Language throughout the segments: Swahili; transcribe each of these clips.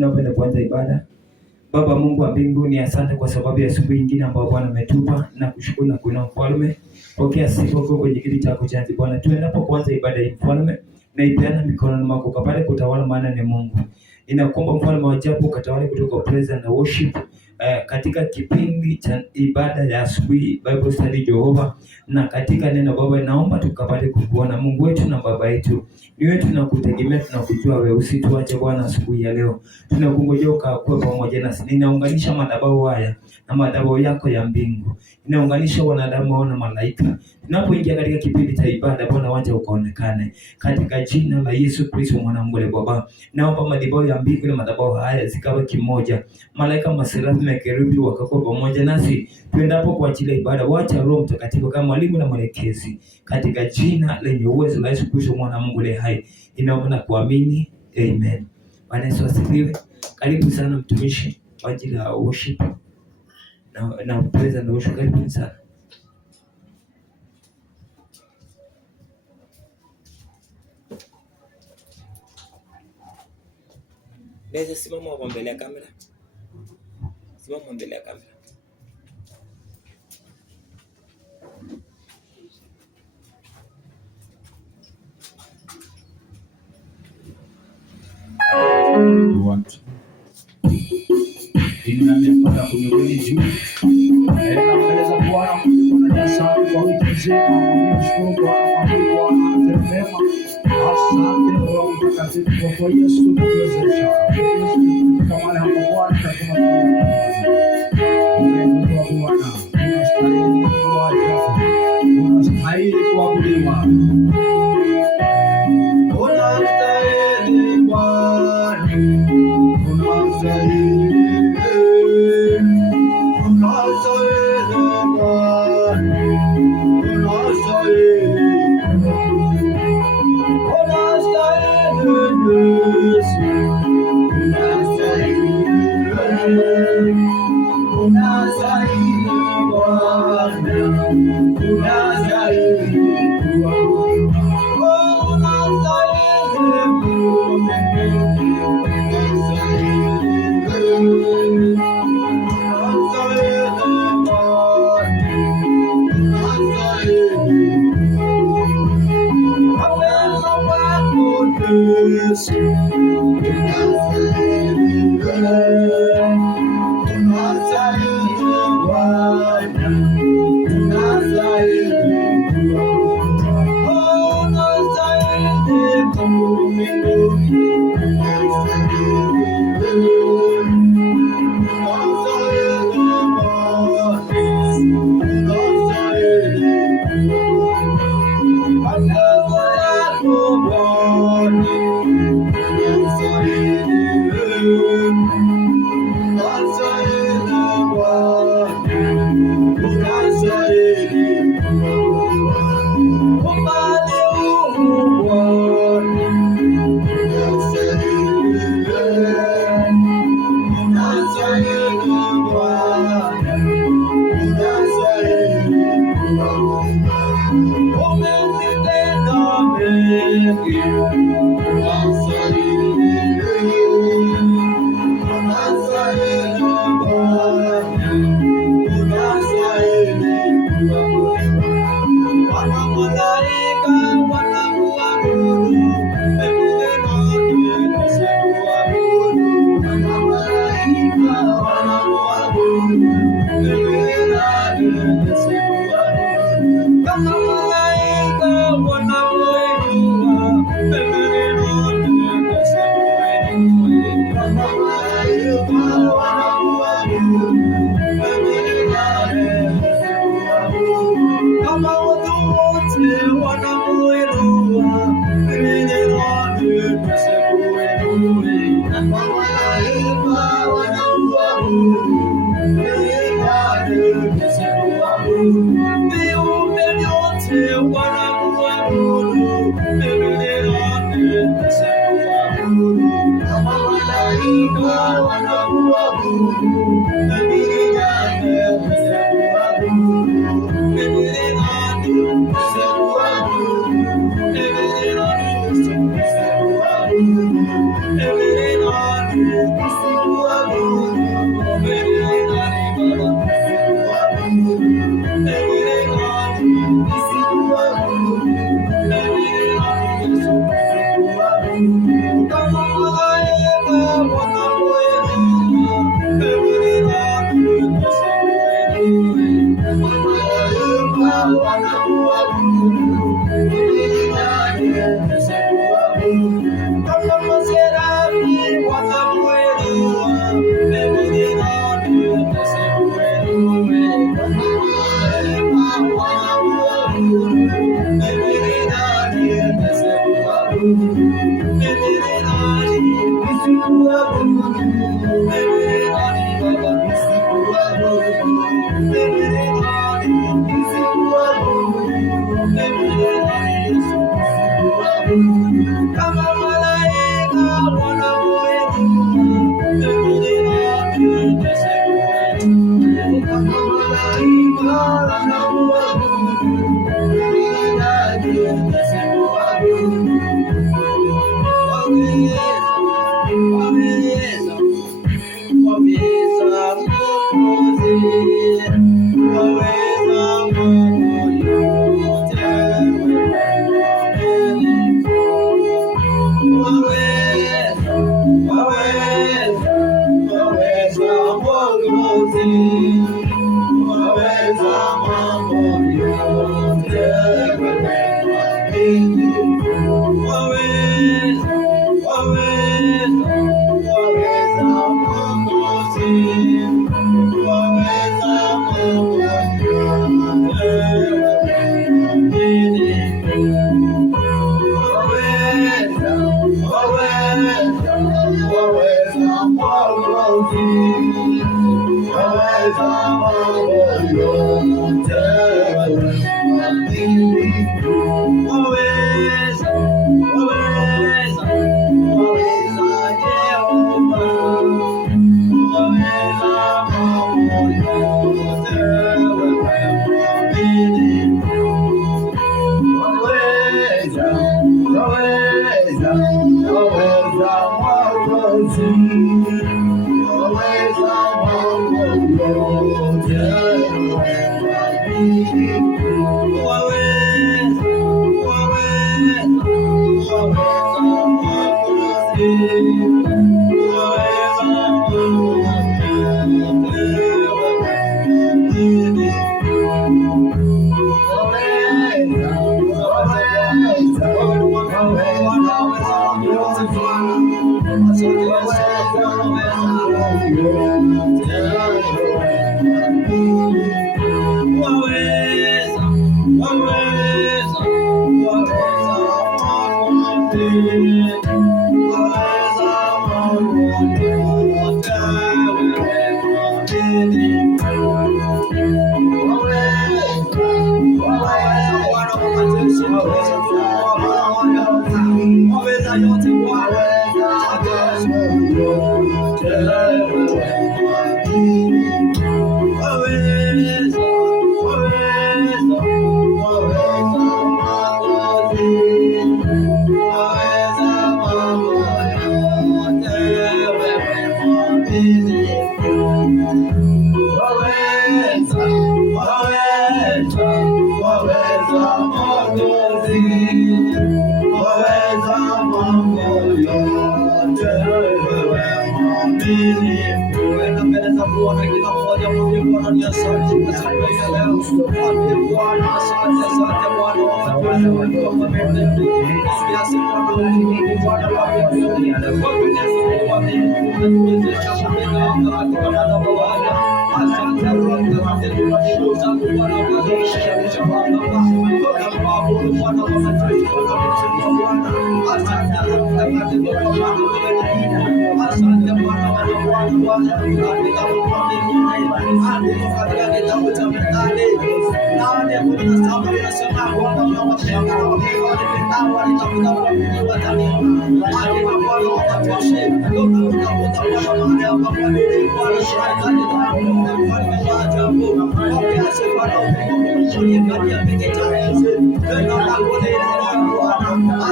Napenda kuanza ibada. Baba Mungu wa mbinguni, asante kwa sababu ya asubuhi nyingine ambayo Bwana umetupa, na kushukuru na kuinua Mfalme. Pokea sifa kwa kwenye kiti chako cha enzi Bwana. Tuendapo kuanza ibada hii Mfalme, na ipeana mikononi mwako kapale kutawala, maana ni Mungu. Ninakuomba Mfalme wa ajabu katawale kutoka praise na worship katika kipindi cha ibada ya asubuhi Bible study Jehova, na katika neno Baba naomba tukapate kukuona Mungu wetu na Baba yetu. Ni wewe tunakutegemea, tunakujua wewe, usituache Bwana asubuhi ya leo. Tunakungojea ukakuwe pamoja nasi. Ninaunganisha madhabahu haya na madhabahu yako ya mbingu. Ninaunganisha wanadamu na malaika. Tunapoingia katika kipindi cha ibada Bwana, wacha ukaonekane katika jina la Yesu Kristo mwana wa Mungu Baba. Naomba madhabahu ya mbingu na madhabahu haya zikawe kimoja. Malaika maserafi na kerubi wakakuwa pamoja nasi tuendapo kwa ajili ya ibada. Wacha Roho Mtakatifu kama mwalimu na mwelekezi katika jina lenye uwezo la Yesu Kristo mwana wa Mungu hai. Ninaomba na kuamini. Amen. Bwana Yesu asifiwe. Karibu sana mtumishi kwa ajili ya worship na praise and worship. Karibu sana. Naweza simama hapo mbele ya kamera. Simama mbele ya kamera. Want inanipa kunirudi juu na mbeleza Bwana kuna asante kwa wiki nzima. Nishukuru Bwana tembema. Asante Roho Mtakatifu kwa Yesu kuwezesha kama na Bwana kama Mungu Bwana unastahili kuabudiwa, unastahili kuabudiwa.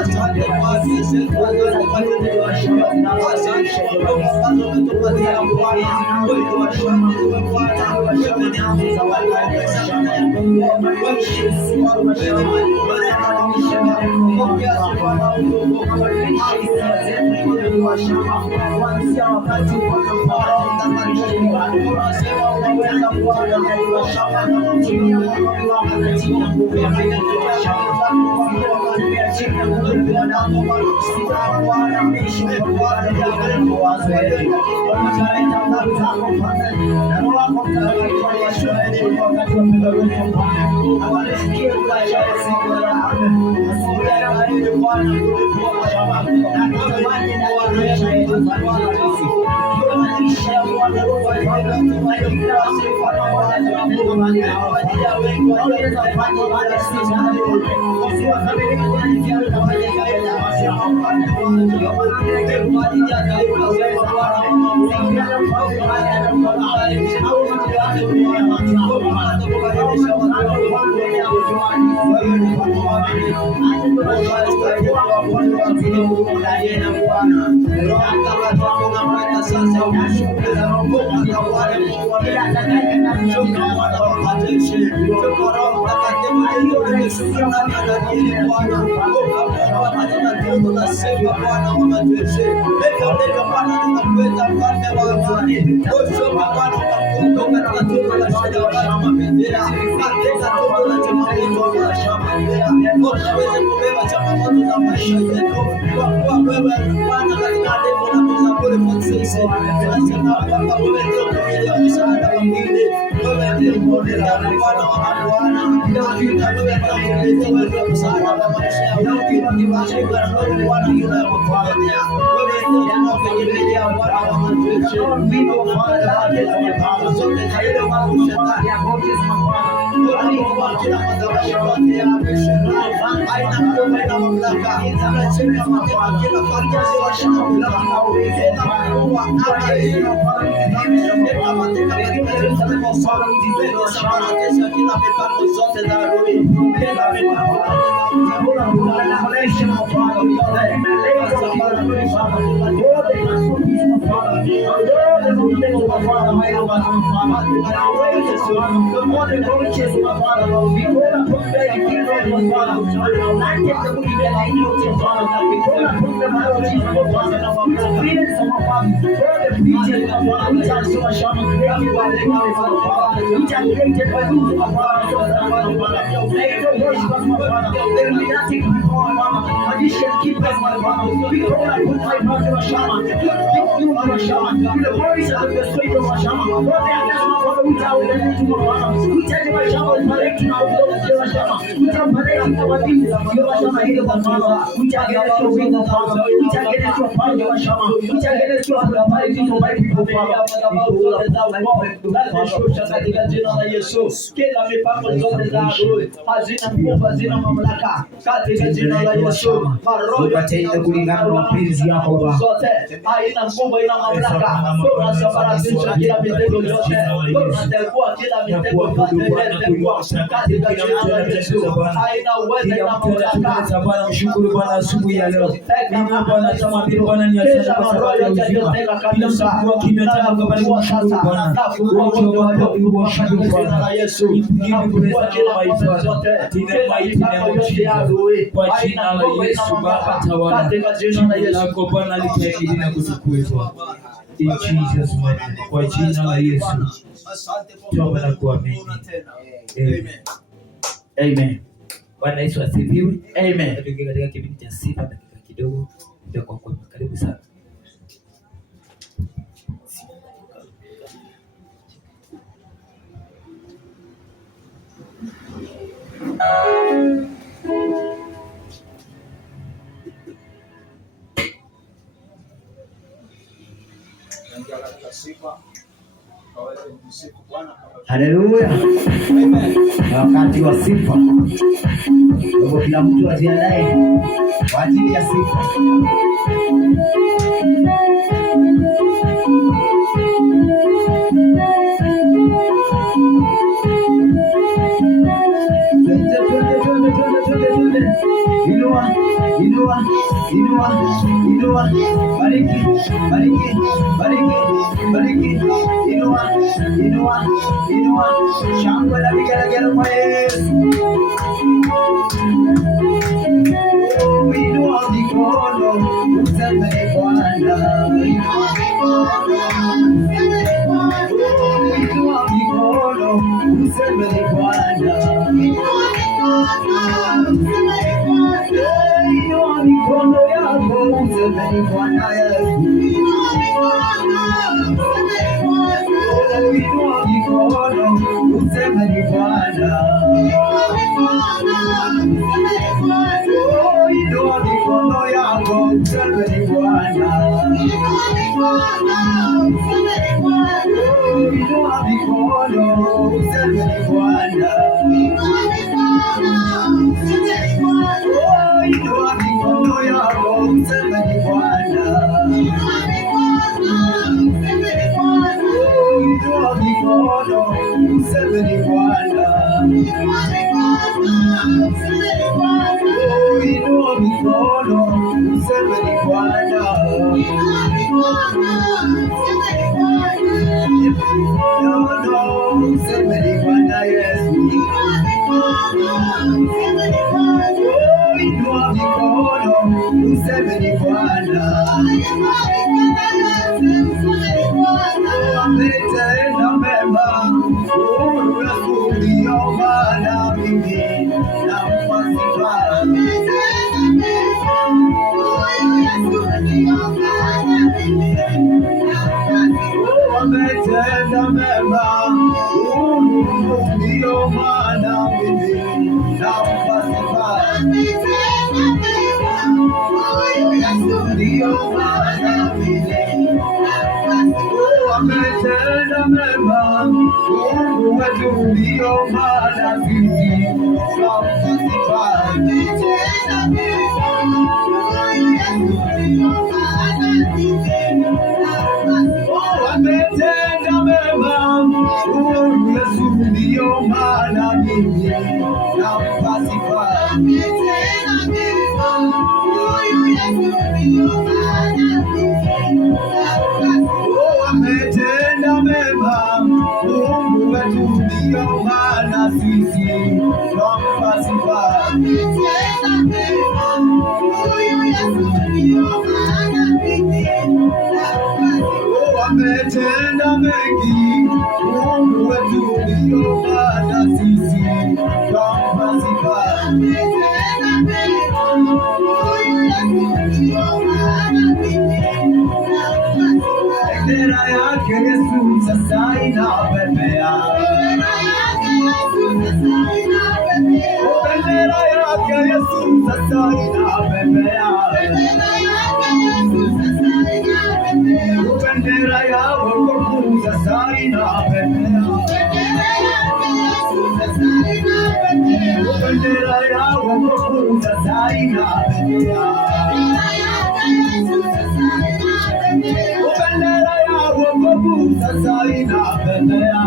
Asante kwa zetu, asante kwa yote Bwana, asante kwa huduma ambazo umetupatia Bwana, wewe washambuliwe Bwana, wewe ni afisa wa pesa na ya Mungu, wewe ni Yesu wa mbele, wewe ni mwisho wa pokea Bwana Mungu, afisa zetu washamba kuanzia wakati Bwana mtakatifu unasema unaweza Bwana washamba na kutumia Mungu katika nguvu ya shamba kwa chini ya nguvu Bwana Bwana mwisho Bwana ya Mungu wazoe wanaleta ndani zako Bwana na roho yako mtakatifu yashahidi wakati wa pembeni Bwana awalisikie kwa shamba siku ya asubuhi ya leo Bwana kwa shamba na kwa maana na warejesha Bwana sisi tunaishi Bwana roho ya Mungu kila siku na Bwana wa Mungu mali ya wengi wanaweza kufanya baada sisi na sisi wakamilika kwa njia ya kawaida ya wasi ambao Bwana kwa ajili ya taifa zetu Bwana Mungu na mfano baada ya Bwana au mtu yake Bwana Mungu kubadilisha watu wa Mungu ya kujuani wewe ni Bwana wa Mungu na Bwana roho mtakatifu na Bwana sasa unashuhudia na Mungu atawale Mungu bila atakayena mchoka Bwana wa majeshi toka roho mtakatifu hiyo nimeshuhudia ndani ya Danieli Bwana kwa katika tungo la sema Bwana wa majeshi ndio Bwana tunakwenda mfalme wa amani ushoka Bwana unakumbuka katika tungo la shida Bwana mapendea katika tungo la changamoto za shamba unaweza kubeba changamoto za maisha yetu kwa kuwa wewe Bwana katika neno la Zaburi sisi tunasema kwamba wewe ndio mwenye msaada wa mwili wewe ndio mwenye Bwana wa Bwana hakika wewe ndio mwenye msaada wa maisha yetu kibacho kwa Bwana tunayokufanyia wewe ndio tunakutegemea Bwana wa majeshi mimi Bwana wa zote za ile mambo shetani ya Mungu kwa kila madhabahu yote ya misheni aina nguvu na mamlaka chini ya mateka kila farja wa shamba au kila kwa amali na mateka katika jina la Yesu sababisha kila mipango zote za adui kila mipango na maisha ya Bwana katika jina la Yesu, kila mipango zote za adui hazina nguvu, hazina mamlaka katika jina la Yesu. Maroho yote kulingana na mapenzi yako Bwana, zote haina nguvu, haina mamlaka. Tunasababisha kila mitego yote, tunategua kila mitego katika jina la Yesu. Haina uwezo na mamlaka. Bwana mshukuru Bwana asubuhi ya leo. Mimi Bwana tamwambia Bwana ni asante kwa sababu ya uzima. Bila mkuu kimetaka kwa Bwana mshukuru Bwana. Kwa shukuru Bwana Yesu. Kwa kila maisha zote. Kwa jina la Yesu Baba tawala. Katika jina la Yesu kwa Bwana lipendeni na kutukuzwa. In Jesus name. Kwa jina la Yesu. Asante kwa Bwana kuamini. Amen. Amen. Bwana Yesu asifiwe. Amen. Tukiingia katika kipindi cha sifa dakika kidogo ndio kwa karibu sana. Haleluya. Amen. Wakati wa sifa. Kwa kila mtu ajiandae kwa ajili ya sifa. Inua inua, inua, bariki, bariki, bariki, bariki, inua, inua, inua, shangwe la vigelegele kwa Yesu. Inua mikono, useme Bwana. Inua mikono, useme Bwana. Inua mikono yako, useme Bwana Yesu. Inua mikono, useme Bwana. Inua mikono yako, useme Bwana. Inua mikono, useme Bwana. Inua mikono yako, useme Bwana. Inua mikono, useme Bwana. Inua mikono, useme Bwana. Useme Bwana Yesu. Inua mikono, useme Bwana. Ametenda mema, Yesu ndiyo maana mimi nampa sifa. Ametenda mema, ndiyo maana mimi nampa sifa. Ndiyo maana mimi ametenda mema, Mungu wetu ndiyo maana sisi nampa sifa. Ametenda mema, Mungu Yesu ndiyo maana mimi nampa sifa. Ametenda mema, Mungu wetu ndiyo maana sisi nampa sifa. Ametenda mengi, Mungu wetu ndiyo maana sisi nampa sifa. Bendera yake Yesu sasa inapepea. Bendera yake Yesu sasa inapepea. Bendera ya wokovu sasa inapepea. Bendera ya wokovu sasa inapepea. Bendera ya wokovu sasa inapepea.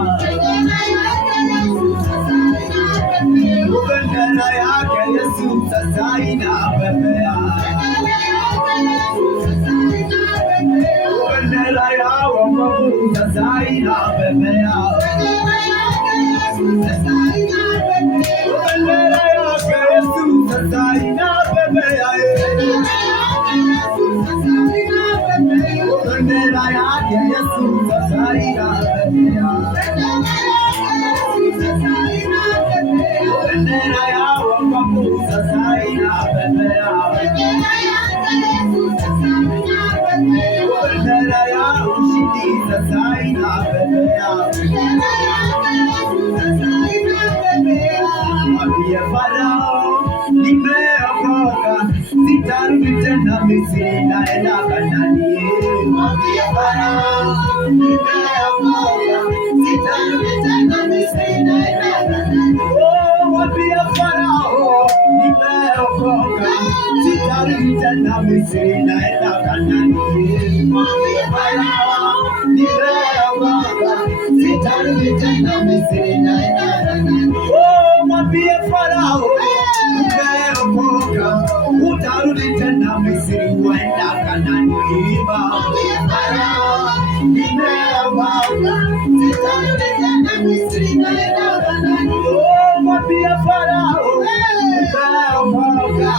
Bendera yake Yesu sasa inapepea. Bendera ya wokovu sasa inapepea. Bendera yake Yesu sasa inapepea. Bendera yake Yesu sasa inapepea. Bendera ya wokovu sasa inapepea. Bendera ya ushindi sasa inapepea. Mwambie Farao nimeokoka, sitarudi tena Misri, naenda Kanaani. Mwambie Farao nimeokoka, sitarudi tena Misri, naenda Kanaani. Mwambie Farao nimeokoka, sitarudi tena Misri, naenda Kanaani. Mwambie Farao nimeokoka, sitarudi tena Misri, naenda Kanaani. Mwambie Farao umeokoka, utarudi tena Misri. mwambie Farao umeokoka,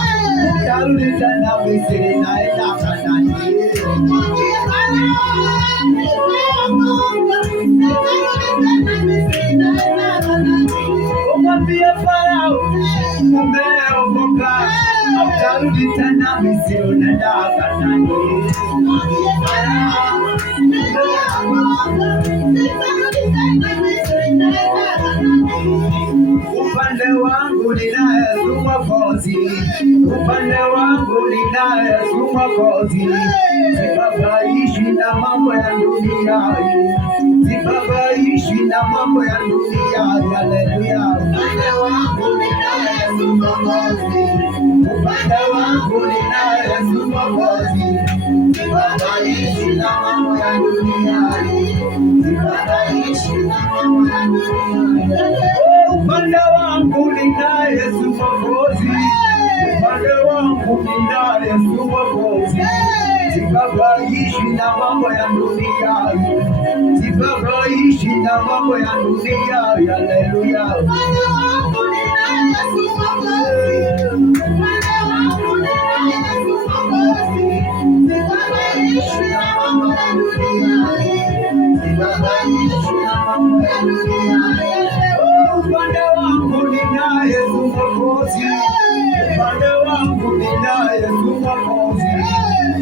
utarudi tena Misri naenda Kanaani. Mwambie Farao umeokoka, utarudi tena Misri unaenda Kanaani. Upande wangu ninaye Yesu Mwokozi, upande wangu ninaye Yesu Mwokozi. Sibabaishi na mambo ya dunia, sibabaishi na mambo ya dunia. Haleluya. Upande wangu ninaye Yesu Mwokozi, upande wangu ninaye Yesu Mwokozi. Sibabaishi na mambo ya dunia, sibabaishi na mambo ya dunia. Upande wangu ninaye Yesu Mwokozi, upande wangu ninaye Yesu Mwokozi. Sibabaishi na mambo ya dunia, sibabaishi na mambo ya dunia. Haleluya. Upande wangu ninaye Yesu Mwokozi, upande wangu ninaye Yesu Mwokozi. Sibabaishi na mambo ya dunia, sibabaishi na mambo ya dunia. Upande wangu ninaye Yesu Mwokozi, upande wangu ninaye Yesu Mwokozi.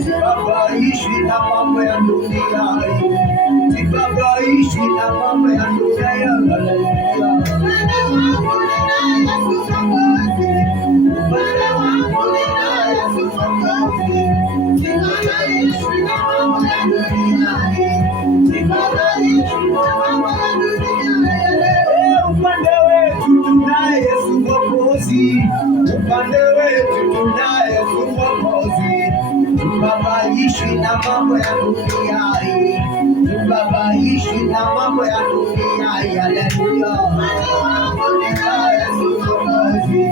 Sibabaishi na mambo ya dunia, sibabaishi na mambo ya dunia. Haleluya. Upande wangu ninaye Yesu Mwokozi, upande wangu ninaye Yesu Mwokozi. Sibabaishi na mambo ya dunia, sibabaishi na mambo ya dunia. Upande wetu tunaye Yesu Mwokozi, upande wetu tunaye Yesu Mwokozi. Sibabaishi na mambo ya dunia, sibabaishi na mambo ya dunia. Haleluya. Upande wangu ninaye Yesu Mwokozi,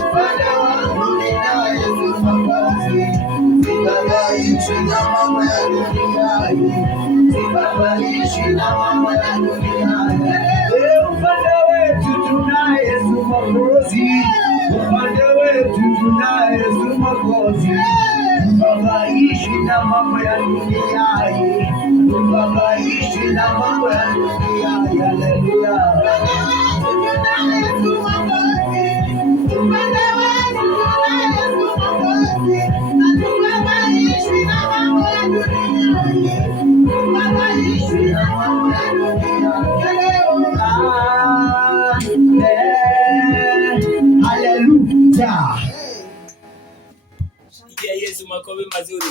upande wangu ninaye Yesu Mwokozi. Sibabaishi na mambo ya dunia, sibabaishi na mambo ya dunia. Upande wetu tunaye Yesu Mwokozi, upande wetu tunaye Yesu Mwokozi. Sibabaishi na mambo ya dunia, sibabaishi na mambo ya dunia. Haleluya. Upande wetu tunaye Yesu Mwokozi, upande wetu tunaye Yesu Mwokozi. Sibabaishi na mambo ya dunia, sibabaishi na mambo ya dunia. Haleluya. Pigia Yesu makofi mazuri.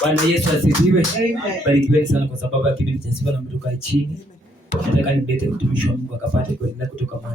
Bwana Yesu asifiwe. Barikiweni sana kwa sababu ya kipindi cha sifa na mtukae chini. Nataka nimlete mtumishi wa Mungu akapate kuendelea kutoka mahali